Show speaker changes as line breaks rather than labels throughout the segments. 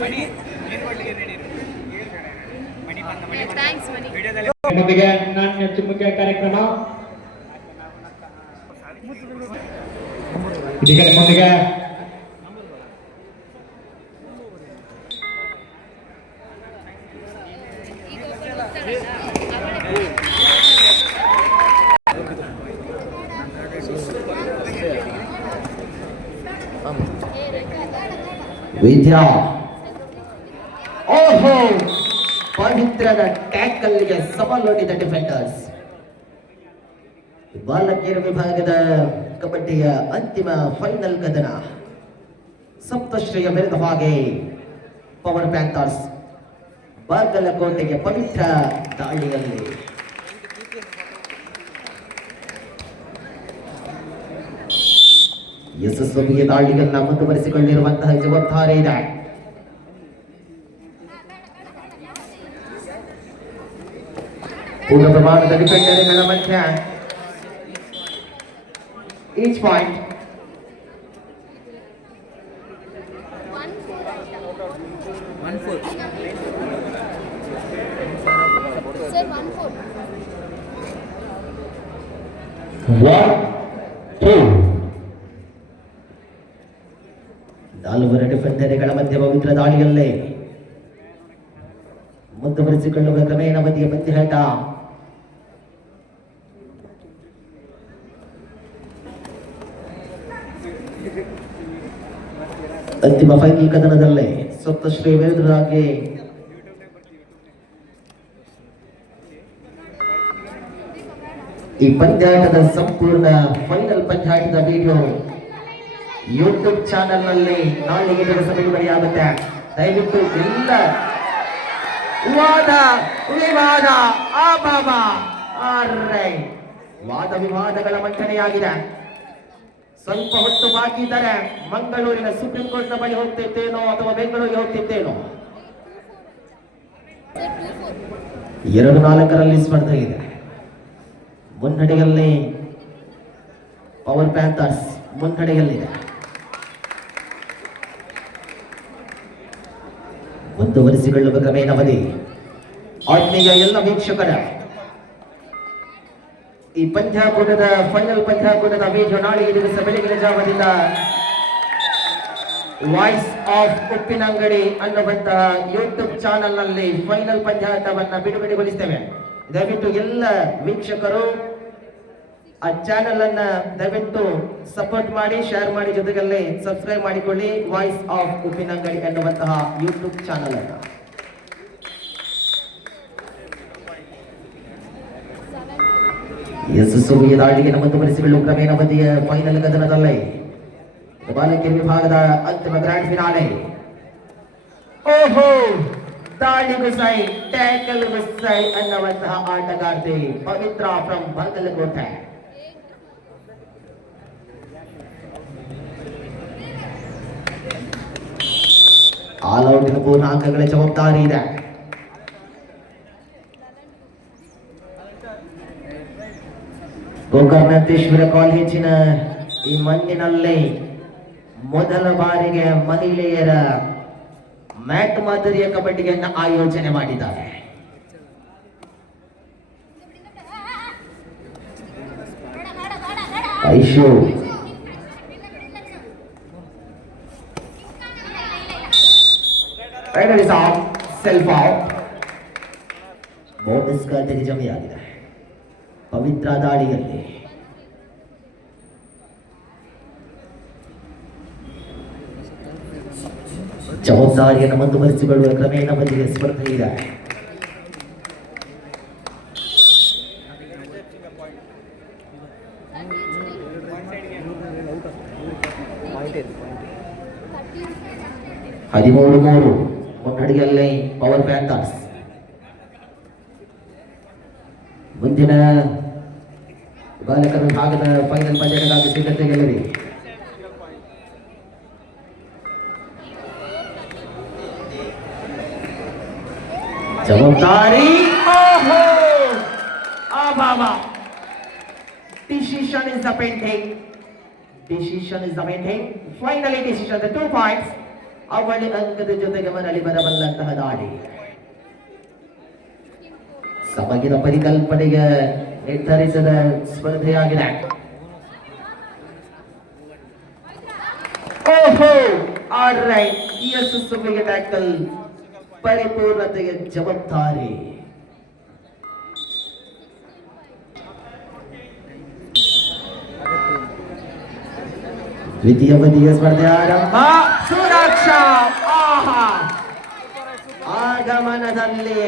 ಮನಿ
ನಮ್ಮೊಂದಿಗೆ ನಾಣ್ಯ ಚುಮ್ಮುಕಿಯ ಕಾರ್ಯಕ್ರಮ. ಇದೀಗ ನಿಮ್ಮೊಂದಿಗೆ
ವಿದ್ಯಾ. ಓಹೋ ಪವಿತ್ರದ ಟ್ಯಾಕಲ್ಗೆ ಸವಾಲೊಡ್ಡಿದ ಡಿಫೆಂಡರ್ಸ್ ಬಾಲಕಿಯರ ವಿಭಾಗದ ಕಬಡ್ಡಿಯ ಅಂತಿಮ ಫೈನಲ್ ಕದನ ಸಪ್ತಶ್ರೀಯ ಹಾಗೆ ಪವರ್ ಪ್ಯಾಂಥರ್ಸ್ ಬಾಗಲಕೋಟೆಗೆ ಪವಿತ್ರ ದಾಳಿಯಲ್ಲಿ. ಯಶಸ್ವಿ ದಾಳಿಯನ್ನ ಮುಂದುವರಿಸಿಕೊಂಡಿರುವಂತಹ ಜವಾಬ್ದಾರಿ ಇದೆ. ಪೂರ್ಣ ಪ್ರಮಾಣದ ಡಿಫೆಂಡರ್ಗಳ ಮಧ್ಯ. Each point
one four sir one four
one two
ನಾಲ್ವರ ಡಿಫೆಂಡರ್ಗಳ ಮಧ್ಯ ಪವಿತ್ರ ದಾಳಿಯಲ್ಲೇ ಮುಂದುವರಿಸಿಕೊಳ್ಳುವ ಕ್ರಮೇಣ ಮಧ್ಯೆ ಪಂದ್ಯಾಟ ಅಂತಿಮ ಫೈನಲ್ ಕದನದಲ್ಲೇ ಸಪ್ತಶ್ರೀ ವಿರುದ್ಧರಾಗಿ ಈ ಪಂದ್ಯಾಟದ ಸಂಪೂರ್ಣ ಫೈನಲ್ ಪಂದ್ಯಾಟದ ವಿಡಿಯೋ ಯೂಟ್ಯೂಬ್ ಚಾನೆಲ್ನಲ್ಲಿ ನಾಳೆಗೆ ಬಿಡುಗಡೆಯಾಗುತ್ತೆ ದಯವಿಟ್ಟು ಎಲ್ಲ ವಾದ, ವಿವಾದ ಆಬಾಬ ಅರ್ರೇ. ವಾದ ವಿವಾದಗಳ ಮಂಡನೆಯಾಗಿದೆ. ಸ್ವಲ್ಪ ಹೊತ್ತು ಬಾಕಿ ಇದ್ದರೆ ಮಂಗಳೂರಿನ ಸುಪ್ರೀಂ ಕೋರ್ಟ್ನ ಬಳಿ ಹೋಗ್ತಿದ್ದೇನೋ ಅಥವಾ ಬೆಂಗಳೂರಿಗೆ ಹೋಗ್ತಿದ್ದೇನೋ ಎರಡು ನಾಲ್ಕರಲ್ಲಿ ಸ್ಪರ್ಧೆ ಇದೆ. ಮುನ್ನಡೆಯಲ್ಲಿ ಪವರ್ ಪ್ಯಾಂಥರ್ಸ್ ಮುನ್ನಡೆಯಲ್ಲಿದೆ. ಮುಂದುವರಿಸಿಕೊಳ್ಳುವ ನವದಿ ಆತ್ಮೀಯ ಎಲ್ಲ ವೀಕ್ಷಕರ. ಈ ಪಂದ್ಯಾಕೂಟದ ಫೈನಲ್ ಪಂದ್ಯಾಕೂಟದ ಮೇಜು ನಾಳೆ ದಿವಸ ಬೆಳಗಿನ ಜಾವದಿಂದ ವಾಯ್ಸ್ ಆಫ್ ಉಪ್ಪಿನಂಗಡಿ ಅನ್ನುವಂತಹ ಯೂಟ್ಯೂಬ್ ಚಾನಲ್ನಲ್ಲಿ ಫೈನಲ್ ಪಂದ್ಯಾಟವನ್ನ ಬಿಡುಗಡೆಗೊಳಿಸ್ತೇವೆ. ದಯವಿಟ್ಟು ಎಲ್ಲ ವೀಕ್ಷಕರು, ಆ ಚಾನೆಲ್ ಅನ್ನ ದಯವಿಟ್ಟು ಸಪೋರ್ಟ್ ಮಾಡಿ ಶೇರ್ ಮಾಡಿ ಜೊತೆಗಲ್ಲಿ ಸಬ್ಸ್ಕ್ರೈಬ್ ಮಾಡಿಕೊಳ್ಳಿ. ವಾಯ್ಸ್ ಆಫ್ ಉಪ್ಪಿನಂಗಡಿ ಎನ್ನುವಂತಹ ಯೂಟ್ಯೂಬ್ ಚಾನೆಲ್ ಅನ್ನ. ಯಶಸ್ವಿ ದಾಳಿಗೆ ಮುಂದುವರಿಸಿಕೊಳ್ಳುವ ಕ್ರಮೇಣ ಬದಿಯ ಫೈನಲ್ ಕದನದಲ್ಲೇ ಬಾಲಕಿಯರ ವಿಭಾಗದ ಅಂತಿಮ ಗ್ರ್ಯಾಂಡ್ ಫಿನಾಲೆ ಓಹೋ ದಾಳಿಗೂ ಸೈ ಟ್ಯಾಕಲ್ ಸೈ ಅನ್ನುವಂತಹ ಆಟಗಾರ್ತಿ ಪವಿತ್ರ ಫ್ರಮ್ ಬಾಗಲಕೋಟೆ ಆಲ್ ಔಟಿನ ಪೂರ್ಣಾಂಕಗಳ ಜವಾಬ್ದಾರಿ ಇದೆ. ಗೋಕರ್ಣೇಶ್ವರ ಕಾಲೇಜಿನ ಈ ಮಣ್ಣಿನಲ್ಲಿ ಮೊದಲ ಬಾರಿಗೆ ಮಹಿಳೆಯರ ಮ್ಯಾಟ್ ಮಾದರಿಯ ಕಬಡ್ಡಿಯನ್ನು ಆಯೋಜನೆ ಮಾಡಿದ್ದಾರೆ. ಐಶು ಸೆಲ್ಫ್ ಔಟ್ ಬೋನಸ್ ಖಾತೆಗೆ ಜಮೆಯಾಗಿದೆ ಪವಿತ್ರ ದಾಳಿಯಲ್ಲಿ. ಜವಾಬ್ದಾರಿಯನ್ನು ಮುಂದುವರಿಸಿಕೊಳ್ಳುವ ಕ್ರಮೇಣ ಬದಿಗೆ ಸ್ಪರ್ಧೆ ಇದೆ. ಹದಿಮೂರು ಮೂರು. ಮುನ್ನಡೆಯಲ್ಲಿ ಪವರ್ ಪ್ಯಾಂಥರ್ಸ್ ಮುಂದಿನ ಬಾಲಕರ ವಿಭಾಗದ ಫೈನಲ್ ಪಂದ್ಯಗಳಿಗಾಗಿ ಸಿದ್ಧತೆಗೆಲ್ಲರಿ ಜವಾಬ್ದಾರಿ ಓಹೋ ಆಬಾಬಾ decision is the pending decision is the pending finally decision the two points ಅವಳಿ ಅಂಕದ ಜೊತೆಗೆ ಮರಳಿ ಬರಬಲ್ಲಂತಹ ದಾಳಿ ಸಮಗಿನ ಪರಿಕಲ್ಪನೆಗೆ ನಿರ್ಧರಿಸಿದ ಸ್ಪರ್ಧೆಯಾಗಿದೆ ಓಹೋ ಆಲ್ ರೈಟ್ ಯಶಸ್ವಿಗೆ ಟ್ಯಾಕಲ್ ಪರಿಪೂರ್ಣತೆಗೆ ಜವಾಬ್ದಾರಿ ದ್ವಿತೀಯ ಬದಿಯ ಸ್ಪರ್ಧೆ ಆರಂಭ ಸುರಕ್ಷಾ ಆಹಾ ಆಗಮನದಲ್ಲಿ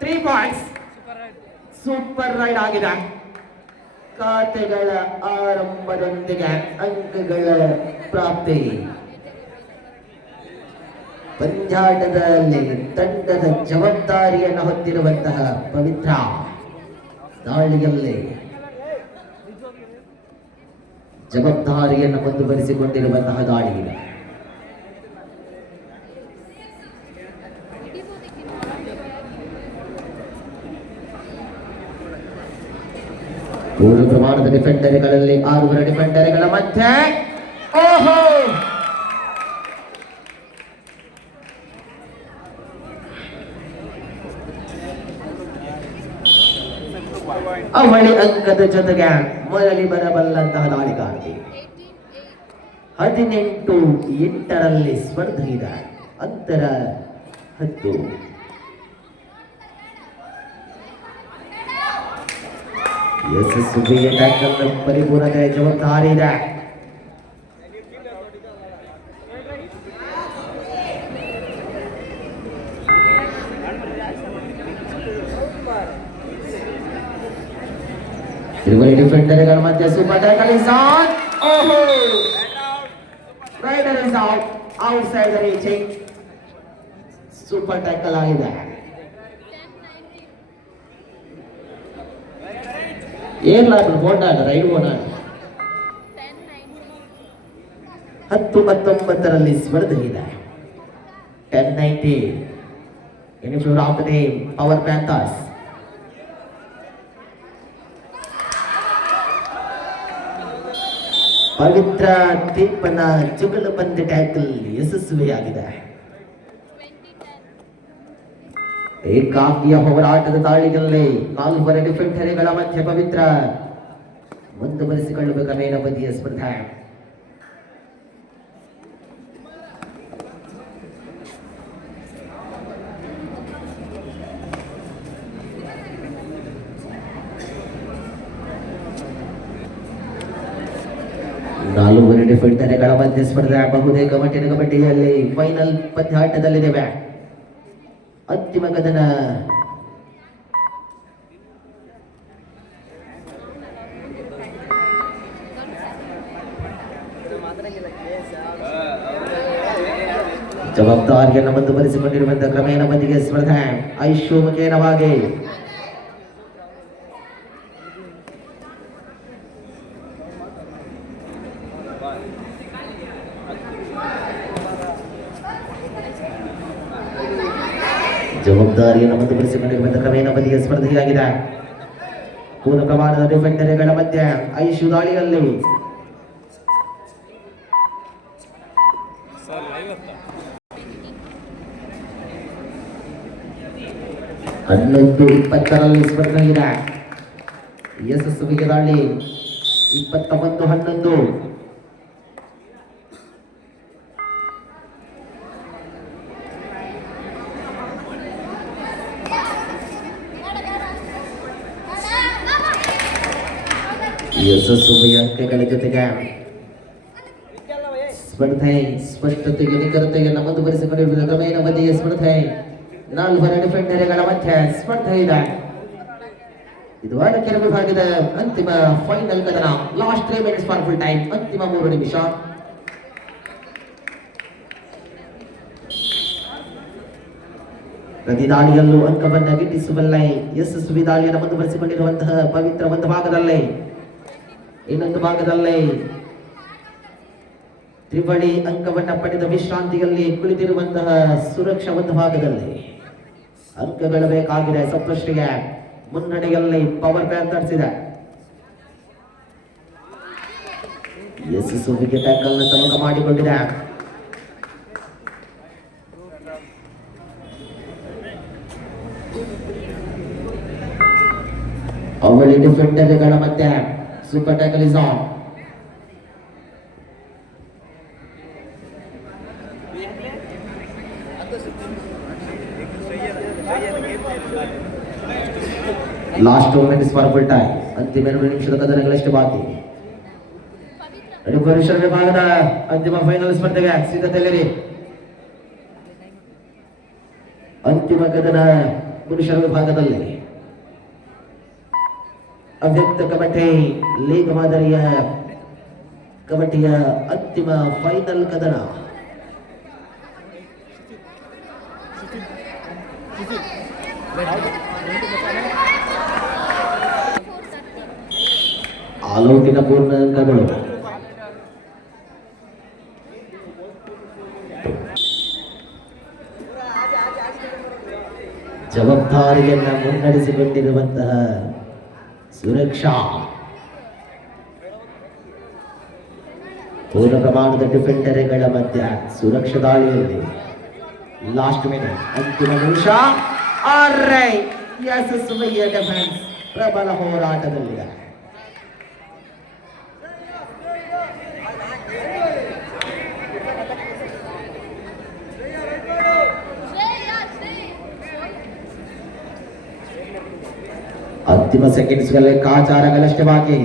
ತ್ರೀ ಪಾಯಿಂಟ್ಸ್ ಸೂಪರ್ ರೈಡ್ ಆಗಿದೆ. ಖಾತೆಗಳ ಆರಂಭದೊಂದಿಗೆ ಅಂಕಗಳ ಪ್ರಾಪ್ತಿ. ಪಂದ್ಯಾಟದಲ್ಲಿ ತಂಡದ ಜವಾಬ್ದಾರಿಯನ್ನು ಹೊತ್ತಿರುವಂತಹ ಪವಿತ್ರ ದಾಳಿಯಲ್ಲಿ ಜವಾಬ್ದಾರಿಯನ್ನು ಮುಂದುವರಿಸಿಕೊಂಡಿರುವಂತಹ ಇದೆ. ಮೂರು ಪ್ರಮಾಣದ ಡಿಫೆಂಡರ್ಗಳಲ್ಲಿ, ಆರುವರೆ ಡಿಫೆಂಡರ್ಗಳ ಮಧ್ಯೆ. ಓಹೋ! ಅವಳಿ ಅಂಕದ ಜೊತೆಗೆ ಮೊದಲಿ ಬರಬಲ್ಲಂತಹ ದಾಳಿಗಾರ್ತಿ ಹದಿನೆಂಟು ಎಂಟರಲ್ಲಿ ಸ್ಪರ್ಧೆ ಇದೆ ಅಂತರ ಹತ್ತು. ಯಶಸ್ವಿಗೆ ಟ್ಯಾಕಲ್ ಪರಿಪೂರ್ಣತೆ ಜವಾಬ್ದಾರಿ ಇದೆ ಇರುವರೆ ಡಿಫೆಂಡರ್ಗಳ ಮಧ್ಯೆ ಸೂಪರ್ ಟ್ಯಾಕಲ್ ಇಸ್ ಆನ್ ಓಹೋ! Is outside reaching super tackle ಆಗಿದೆ ಏನ್ಲಾದ್ರು ಬೋನಾಡ ರೈಡ್ ಬೋನಾಡ ಹತ್ತು ಹತ್ತೊಂಬತ್ತರಲ್ಲಿ ಸ್ಪರ್ಧೆ ಇದೆ ten ninety in of the Power Panthers Pavithra ದೀಪನ ಜುಗಲು ಬಂದ ಟ್ಯಾಕಲ್ ಯಶಸ್ವಿಯಾಗಿದೆ. ಏಕಾಂಗಿಯ ಹೋರಾಟದ ದಾಳಿಗಳಲ್ಲಿ ನಾಲ್ವರ ಡಿಫೆಂಡರ್ಗಳ ಮಧ್ಯೆ ಪವಿತ್ರ. ಮುಂದುವರಿಸಿಕೊಳ್ಳಬೇಕು ಮೇನ ಬದಿಯ ಸ್ಪರ್ಧೆ. ನಾಲ್ವರು ಡಿಫೆಂಡರ್ಗಳ ಮಧ್ಯೆ ಸ್ಪರ್ಧೆ ಬಹುತೇಕ ಮಟ್ಟಿನ ಕಬಡ್ಡಿಯಲ್ಲಿ ಫೈನಲ್ ಪಂದ್ಯಾಟದಲ್ಲಿದ್ದೇವೆ ಅಂತಿಮ ಕದನ ಜವಾಬ್ದಾರಿಯನ್ನು ಮುಂದುವರಿಸಿಕೊಂಡಿರುವಂತಹ ಕ್ರಮೇಣ ಬದಿಗೆ ಸ್ಪರ್ಧೆ. ಐಶು ಮುಖೇನವಾಗಿ. ಜವಾಬ್ದಾರಿಯನ್ನು ಮುಂದುವರಿಸಿಕೊಂಡಿರುವಂತಹ ಕ್ರಮೇಣ ಬಲಿಯ ಸ್ಪರ್ಧೆಯಾಗಿದೆ. ಪೂರ್ಣ ಪ್ರಮಾಣದ ಡಿಫೆಂಡರ್ಗಳ ಮಧ್ಯೆ ಐಶು ದಾಳಿಯಲ್ಲಿ. ಹನ್ನೊಂದು ಇಪ್ಪತ್ತರಲ್ಲಿ ಸ್ಪರ್ಧೆ ಇದೆ ಯಶಸ್ವಿಗೆ ದಾಳಿ. ಇಪ್ಪತ್ತ ಒಂದು ಹನ್ನೊಂದು. ಯಶಸ್ವಿ ಅಂಕಗಳ ಜೊತೆಗೆ ಸ್ಪರ್ಧೆ ಸ್ಪಷ್ಟತೆಗೆ ನಿಖರತೆಯನ್ನು ಮುಂದುವರಿಸಿಕೊಂಡಿರುವುದು ಕ್ರಮೇಣ ಬದಿಯ ಸ್ಪರ್ಧೆ ನಾಲ್ವರ ಡಿಫೆಂಡರ್ಗಳ ಮಧ್ಯೆ ಸ್ಪರ್ಧೆ ಇದೆ. ಇದು ಕೆಲ ವಿಭಾಗದ ಅಂತಿಮ ಫೈನಲ್ ಕದನ. Last three minutes for full time ಅಂತಿಮ ಮೂರು ನಿಮಿಷ. ಪ್ರತಿ ದಾಳಿಯಲ್ಲೂ ಅಂಕವನ್ನು ಗಿಟ್ಟಿಸುವಲ್ಲೇ ಯಶಸ್ವಿ ದಾಳಿಯನ್ನು ಮುಂದುವರಿಸಿಕೊಂಡಿರುವಂತಹ ಪವಿತ್ರ ಒಂದು ಭಾಗದಲ್ಲೇ. ಇನ್ನೊಂದು ಭಾಗದಲ್ಲಿ ತ್ರಿವಳಿ ಅಂಕವನ್ನ ಪಡೆದ ವಿಶ್ರಾಂತಿಯಲ್ಲಿ ಕುಳಿತಿರುವಂತಹ ಸುರಕ್ಷಾ ಒಂದು ಭಾಗದಲ್ಲಿ ಅಂಕಗಳು ಬೇಕಾಗಿದೆ. ಸಪ್ತಶ್ರೀಗೆ ಮುನ್ನಡೆಯಲ್ಲಿ ಪವರ್ ಬ್ಯಾಂಕ್ ತರಿಸಿದೆ. ಯಶಸ್ವಿಗೆ ಟ್ಯಾಕಲ್ ತಮಕ ಮಾಡಿಕೊಂಡಿದೆ. ಅವಳಿ ಡಿಫೆಂಡರ್ಗಳ ಮಧ್ಯೆ super tackle is on last two minutes for full time ಅಂತಿಮ ಎರಡು ನಿಮಿಷದ ಕದನಗಳಷ್ಟು ಬಾಕಿ ಪುರುಷರ ವಿಭಾಗದ ಅಂತಿಮ ಫೈನಲ್ ಸ್ಪರ್ಧೆಗೆ ಸಿದ್ಧತೆಯಲ್ಲಿ ಅಂತಿಮ ಕದನ ಪುರುಷರ ವಿಭಾಗದಲ್ಲಿ ಅವ್ಯಕ್ತ ಕಬಡ್ಡಿ ಲೀಗ್ ಮಾದರಿಯ ಕಬಡ್ಡಿಯ ಅಂತಿಮ ಫೈನಲ್ ಕದನ. ಆಲೋಟಿನ ಪೂರ್ಣ ಅಂಕಗಳು ಜವಾಬ್ದಾರಿಯನ್ನ ಮುನ್ನಡೆಸಿಕೊಂಡಿರುವಂತಹ ಸುರಕ್ಷಾ ಪೂರ್ಣ ಪ್ರಮಾಣದ ಡಿಫೆಂಡರ್ಗಳ ಮಧ್ಯ ಸುರಕ್ಷಾ ದಾಳಿಯಲ್ಲಿ ಲಾಸ್ಟ್ ಮಿನಿಟ್ ಅಂತಿಮ ನಿಮಿಷ ಆರ್ರೈ ಯಶಸ್ವಿಯ ಡಿಫೆನ್ಸ್ ಪ್ರಬಲ ಹೋರಾಟದಲ್ಲಿದೆ ಅಂತಿಮ ಸೆಕೆಂಡ್ಸ್ಗಳಲ್ಲಿ ಕಾಚಾರಗಳಷ್ಟೇ ಬಾಕಿ.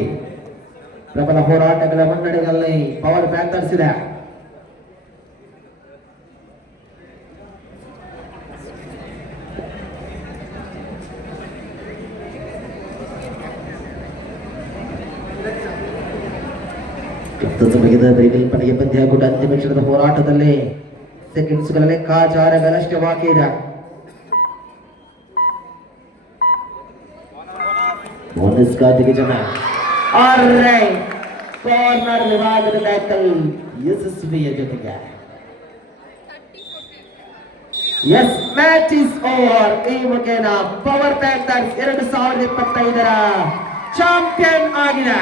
ಪ್ರಬಲ ಹೋರಾಟಗಳ ಮುನ್ನಡೆಯಲ್ಲಿ ಪವರ್ ಬ್ಯಾಂಕ್ ತರಿಸಿದೆ. ಪಂದ್ಯ ಕೂಡ ಅಂತಿಮ ಕ್ಷಣದ ಹೋರಾಟದಲ್ಲಿ ಸೆಕೆಂಡ್ಸ್ಗಳಲ್ಲಿ ಕಾಚಾರಗಳಷ್ಟೇ ಬಾಕಿ ಇದೆ. ಬೋನಸ್ ಗಾದಿಗೆ ಜನ ಆಲ್ರೈಟ್ ಕಾರ್ನರ್ ವಿಭಾಗದ ಟ್ಯಾಕಲ್ ಯಶಸ್ವಿಯ ಜೊತೆಗೆ ಎಸ್ ಮ್ಯಾಚ್ ಇಸ್ ಓವರ್ ಈ ಮುಖೇನ ಪವರ್ ಪ್ಯಾಕ್ ಎರಡು ಸಾವಿರದ ಇಪ್ಪತ್ತೈದರ ಚಾಂಪಿಯನ್ ಆಗಿದೆ